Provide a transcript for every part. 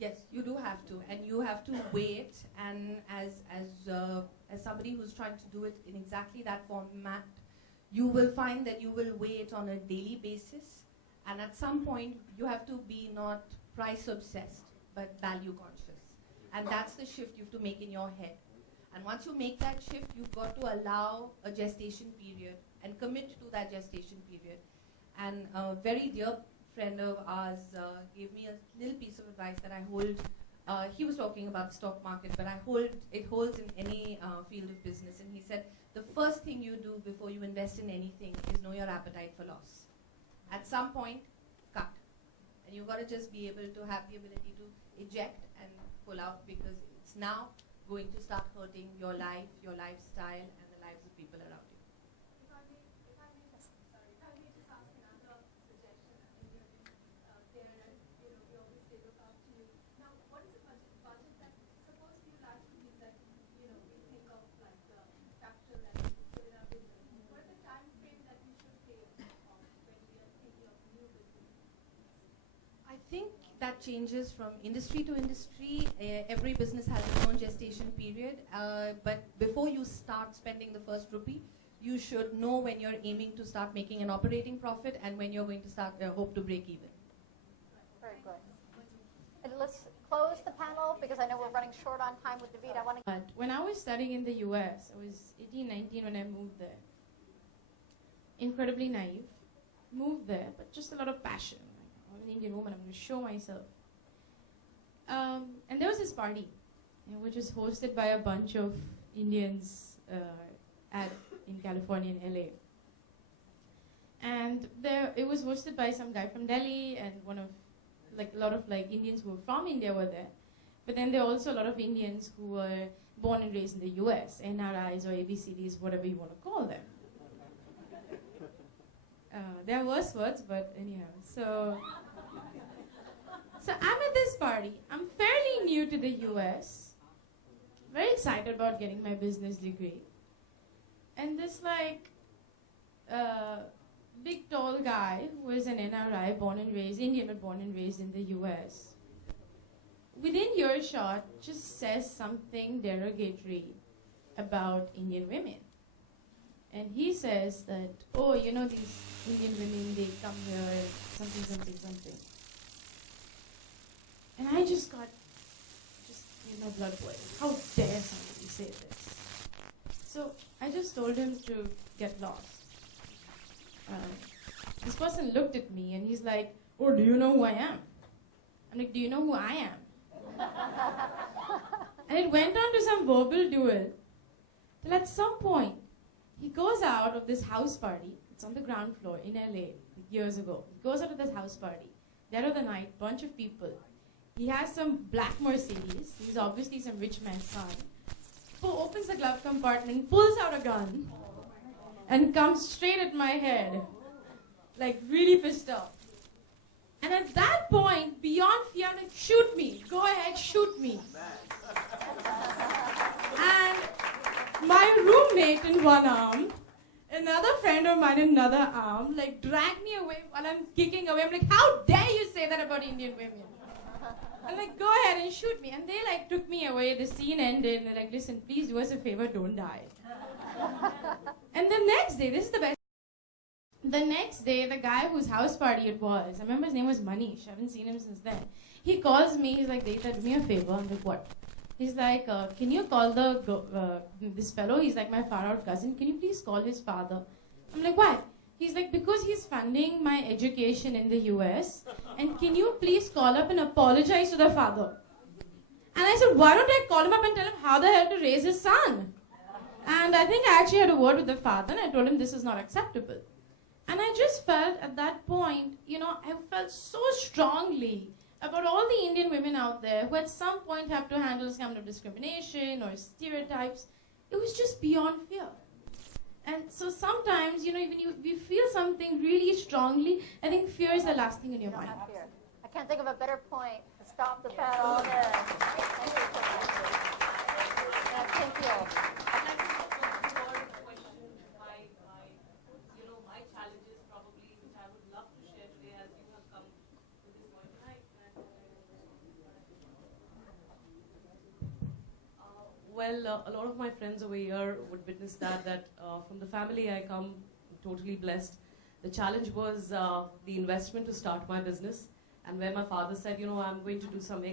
Yes, you do have to, and you have to wait. And as somebody who's trying to do it in exactly that format, you will find that you will wait on a daily basis, and at some point you have to be not price obsessed but value conscious, and that's the shift you have to make in your head. And once you make that shift, you've got to allow a gestation period and commit to that gestation period. And a very dear friend of ours gave me a little piece of advice that I hold. He was talking about the stock market, but it holds in any field of business. And he said, the first thing you do before you invest in anything is know your appetite for loss. At some point, cut. And you've got to just be able to have the ability to eject and pull out, because it's now going to start hurting your life, your lifestyle, and the lives of people around you. If I may just ask another suggestion. I think you're there, and we obviously look up to you. Now, what is the budget that suppose you largely mean that we think of like the capital that we put in our business? What is the time frame that we should take on when we are thinking of new business? I think that changes from industry to industry. Every business has its own gestation period. But before you start spending the first rupee, you should know when you're aiming to start making an operating profit and when you're going to start hope to break even. Very good. And let's close the panel because I know we're running short on time with David. But when I was studying in the US, I was 18, 19 when I moved there. Incredibly naive. Moved there, but just a lot of passion. I'm an Indian woman, I'm going to show myself. And there was this party, which was hosted by a bunch of Indians in California, in LA. And it was hosted by some guy from Delhi, and a lot of Indians who were from India were there. But then there were also a lot of Indians who were born and raised in the US, NRIs or ABCDs, whatever you want to call them. There are worse words, but anyhow. So I'm at this party. I'm fairly new to the US, very excited about getting my business degree. And this big tall guy who is an NRI, born and raised, Indian but born and raised in the US, within earshot just says something derogatory about Indian women. And he says that, oh, these Indian women, they come here, something. And I just made my blood boil. How dare somebody say this? So I just told him to get lost. This person looked at me and he's like, oh, do you know who I am? I'm like, do you know who I am? And it went on to some verbal duel till at some point, he goes out of this house party. It's on the ground floor in LA years ago. He goes out of this house party. Dead of the night, bunch of people. He has some black Mercedes. He's obviously some rich man's son. Who opens the glove compartment, pulls out a gun, and comes straight at my head. Like really pissed off. And at that point, beyond fear, I'm like, shoot me. Go ahead, shoot me. And my roommate in one arm, another friend of mine in another arm, dragged me away while I'm kicking away. I'm like, how dare you say that about Indian women? I'm like, go ahead and shoot me. And they took me away. The scene ended. And they're like, listen, please do us a favor, don't die. And the next day, this is the best. The next day, the guy whose house party it was, I remember his name was Manish. I haven't seen him since then. He calls me. He's like, Deita, do me a favor. I'm like, what? He's like, can you call this fellow? He's like my far-out cousin. Can you please call his father? I'm like, why? He's like, because he's funding my education in the US. And can you please call up and apologize to the father? And I said, why don't I call him up and tell him how the hell to raise his son? And I think I actually had a word with the father, and I told him this is not acceptable. And I just felt at that point, I felt so strongly about all the Indian women out there who at some point have to handle some kind of discrimination or stereotypes. It was just beyond fear. And so sometimes, when you feel something really strongly, I think fear is the last thing in your mind. Fear. I can't think of a better point to stop the panel. Thank you so much. Thank you. I'd like to put forward a question. My challenges probably, which I would love to share today as you have come to this point tonight. Well, a lot of my friends over here would witness that from the family I come totally blessed. The challenge was the investment to start my business, and where my father said, you know, I'm going to do some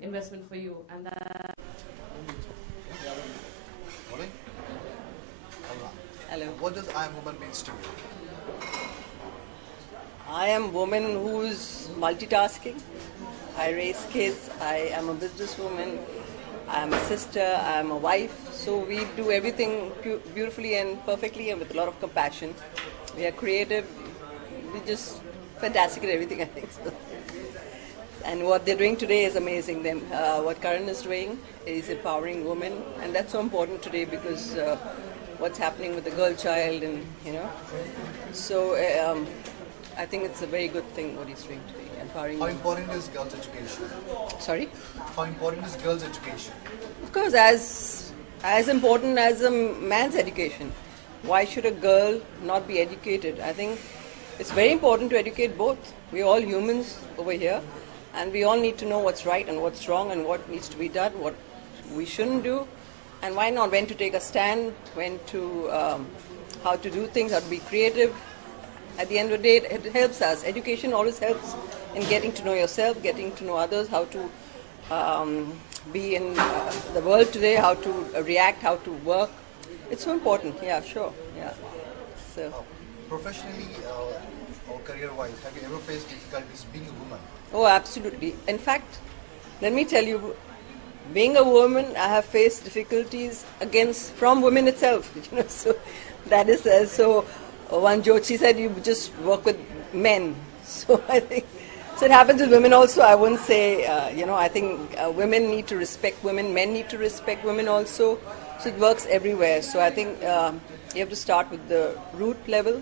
investment for you, and that. Morning. Hello. What does I am woman means to you? I am a woman who's multitasking. I raise kids. I am a businesswoman. I am a sister. I am a wife. So we do everything beautifully and perfectly and with a lot of compassion. We are creative. We're just fantastic at everything, I think. So. And what they're doing today is amazing. Them, what Karan is doing is empowering women, and that's so important today because what's happening with the girl child, and so I think it's a very good thing what he's doing today, empowering How women. important is girls' education? Sorry. How important is girls' education? Of course, as important as a man's education. Why should a girl not be educated? I think it's very important to educate both. We're all humans over here, and we all need to know what's right and what's wrong and what needs to be done, what we shouldn't do, and why not, when to take a stand, when to, how to do things, how to be creative. At the end of the day, it helps us. Education always helps in getting to know yourself, getting to know others, how to be in the world today, how to react, how to work. It's so important. Yeah, sure. Yeah. So. Professionally or career-wise, have you ever faced difficulties being a woman? Oh, absolutely. In fact, let me tell you, being a woman, I have faced difficulties from women itself. So that is so. One joke, she said, you just work with men. So I think so. It happens with women also. I wouldn't say. I think women need to respect women. Men need to respect women also. So it works everywhere. So I think you have to start with the root level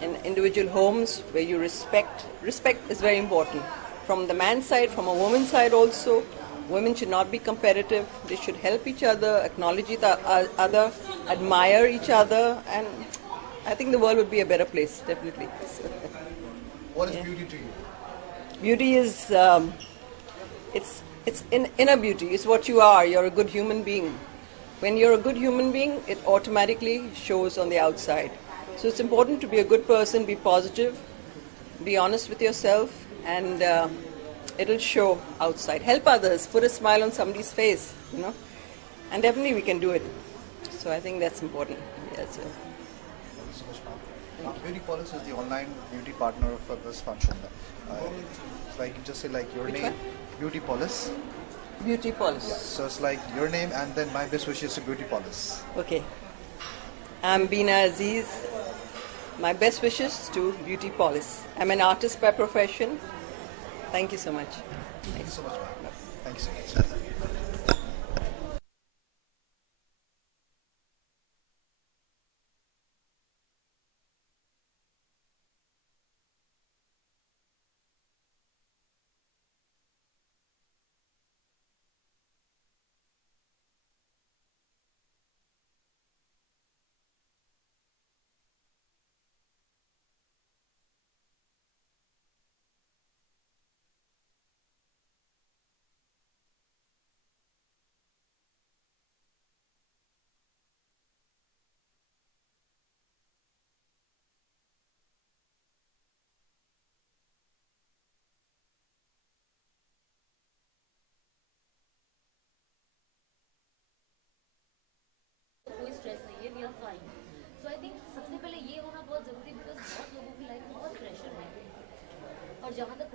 in individual homes where you respect. Respect is very important. From the man's side, from a woman's side also, women should not be competitive. They should help each other, acknowledge each other, admire each other, and I think the world would be a better place, definitely. So, What is beauty to you? beauty is, it's inner beauty. It's what you are. You're a good human being. When you're a good human being, it automatically shows on the outside. So it's important to be a good person, be positive, be honest with yourself, and it'll show outside. Help others, put a smile on somebody's face, and definitely we can do it. So I think that's important. Yes, sir. Thank you so much, ma'am. Beauty Police is the online beauty partner for this function. So I can just say like your Which name, one? Beauty Police. Beauty policy. So it's like your name and then my best wishes to Beauty Police. Okay. I'm Beena Aziz. My best wishes to Beauty Police. I'm an artist by profession. Thank you so much. Thank you so much, ma'am. Thank you so much. कोई stress नहीं है we are fine so I think सबसे पहले ये होना बहुत ज़रूरी because बहुत लोगों की लाइफ में बहुत प्रेशर है और जहाँ तक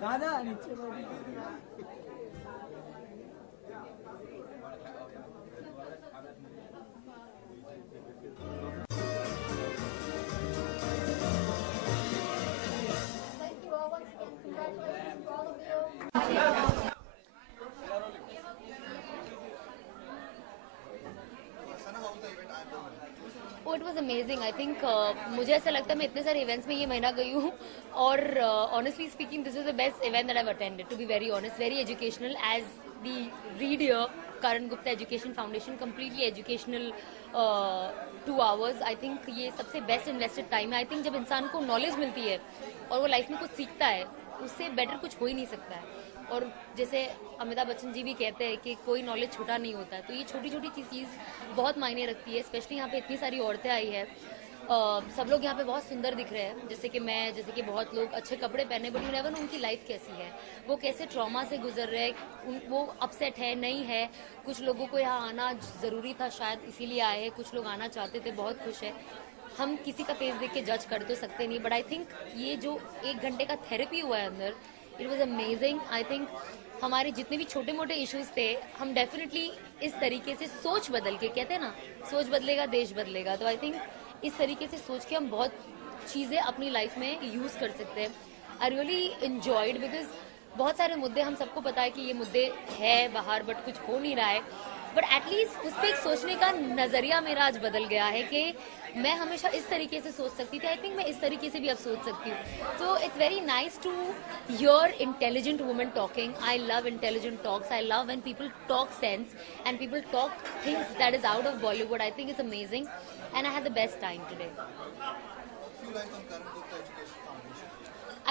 दादा नीचे Thank you all once again. Oh, it was amazing. I think मुझे ऐसा लगता है मैं इतने सारे events में ये महीना गई हूँ और honestly speaking this was the best event that I've attended, to be very honest. Very educational, as the read here, Karan Gupta Education Foundation, completely educational 2 hours. I think ये सबसे best invested time है. I think जब इंसान को knowledge मिलती है और वो life में कुछ सीखता है, उससे better कुछ हो ही नहीं सकता है. और जैसे अमिताभ बच्चन जी भी कहते हैं कि कोई नॉलेज छोटा नहीं होता है, तो ये छोटी छोटी चीज़ बहुत मायने रखती है. स्पेशली यहाँ पे इतनी सारी औरतें आई है, सब लोग यहाँ पे बहुत सुंदर दिख रहे हैं, जैसे कि मैं, जैसे कि बहुत लोग अच्छे कपड़े पहने, बट यू नेवर नो उनकी लाइफ कैसी है, वो कैसे ट्रॉमा से गुजर रहे हैं, वो अपसेट है नहीं है. कुछ लोगों को यहाँ आना ज़रूरी था, शायद इसीलिए आए हैं, कुछ लोग आना चाहते थे, बहुत खुश है. हम किसी का फेस देख के जज कर तो सकते नहीं, बट आई थिंक ये जो 1 घंटे का थेरेपी हुआ है अंदर, it was amazing. I think हमारे जितने भी छोटे मोटे इश्यूज थे, हम डेफिनेटली इस तरीके से सोच बदल के, कहते हैं ना सोच बदलेगा देश बदलेगा, तो आई थिंक इस तरीके से सोच के हम बहुत चीज़ें अपनी लाइफ में यूज़ कर सकते हैं. आई रियली इन्जॉयड बिकॉज बहुत सारे मुद्दे, हम सबको पता है कि ये मुद्दे है बाहर बट कुछ हो नहीं रहा है, बट एटलीस्ट उस पर एक सोचने का नज़रिया मेरा आज बदल गया है कि मैं हमेशा इस तरीके से सोच सकती थी, आई थिंक मैं इस तरीके से भी अब सोच सकती हूँ. So it's very nice to hear intelligent women talking. I love intelligent talks. I love when people talk sense and people talk things that is out of Bollywood. I think it's amazing and I had the best time today.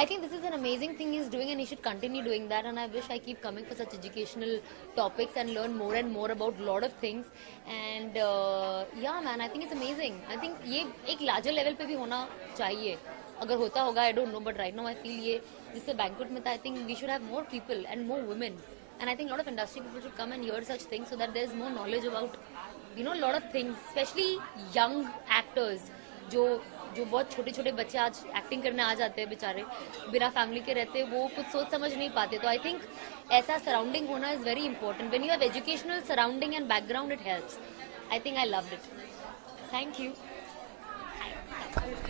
I think this is an amazing thing he's doing and he should continue doing that, and I wish I keep coming for such educational topics and learn more and more about a lot of things. And yeah man, I think it's amazing. I think ये एक larger level पे भी होना चाहिए. अगर होता होगा I don't know, but right now I feel ये जिससे banquet में था, I think we should have more people and more women. And I think a lot of industry people should come and hear such things so that there's more knowledge about a lot of things, especially young actors जो बहुत छोटे छोटे बच्चे आज acting करने आ जाते हैं बेचारे, बिना फैमिली के रहते, वो कुछ सोच समझ नहीं पाते. तो आई थिंक ऐसा सराउंडिंग होना is very important. When you have educational surrounding and background, it helps. I think I loved it. Thank you.